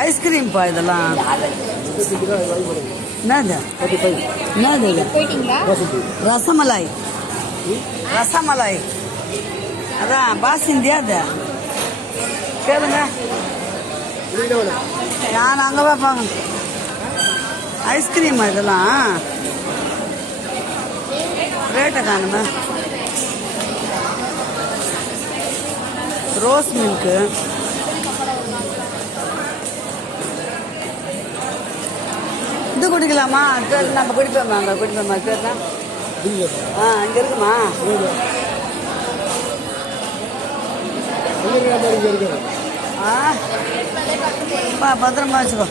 ஐஸ்கிரீம்ப்பா இதெல்லாம். என்னது என்னது இது? ரசமலாய். ரசமலாய் அதான் பாசிந்தியா அது கேளுங்க. நான் அங்கே பார்ப்பாங்க. ஐஸ்கிரீமா இதெல்லாம் ரேட்டை காணுமே. ரோஸ் மில்க்கு, இது குடிக்கலாமா? சரி நம்ம குடிப்போம்மா. அங்கே குடிப்போம்மா. சரிண்ணா. இங்கே இருக்குமா? பத்திரமா வச்சுக்கோ.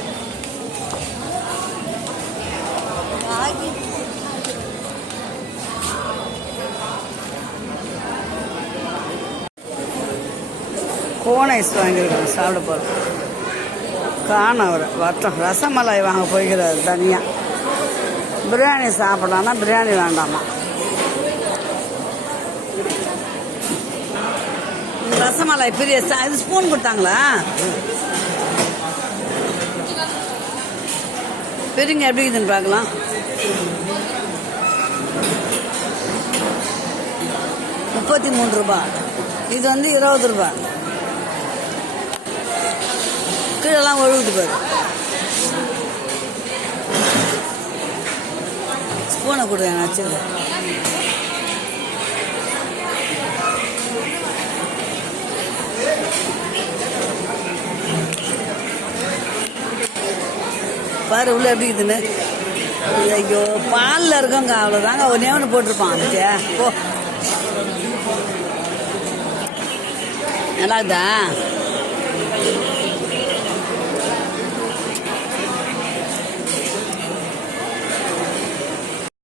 கோன் ஐஸ் வாங்கியிருக்கோம், சாப்பிட போகிறோம். காணும் அவர் வட்டம். ரசமலாய் வாங்க போய்க்கிறாரு தனியாக. பிரியாணி சாப்பிடலான்னா பிரியாணி வேண்டாமா. ரசமலாய் பெரிய இது ஸ்பூன் கொடுத்தாங்களா? பெரியங்க எப்படி இருக்குதுன்னு பார்க்கலாம். ₹33. இது வந்து ₹20. கீழெல்லாம் ஒழுகுது பாரு. ஸ்பூனை கொடுங்க வச்சுருங்க. பாரு உள்ள எப்படி இருக்குதுன்னு. ஐயோ பாலில் இருக்கோங்க, அவ்வளோதாங்க. ஒன்றே ஒன்று போட்டிருப்பான். அதுக்கே போ. நல்லா இருக்குதா?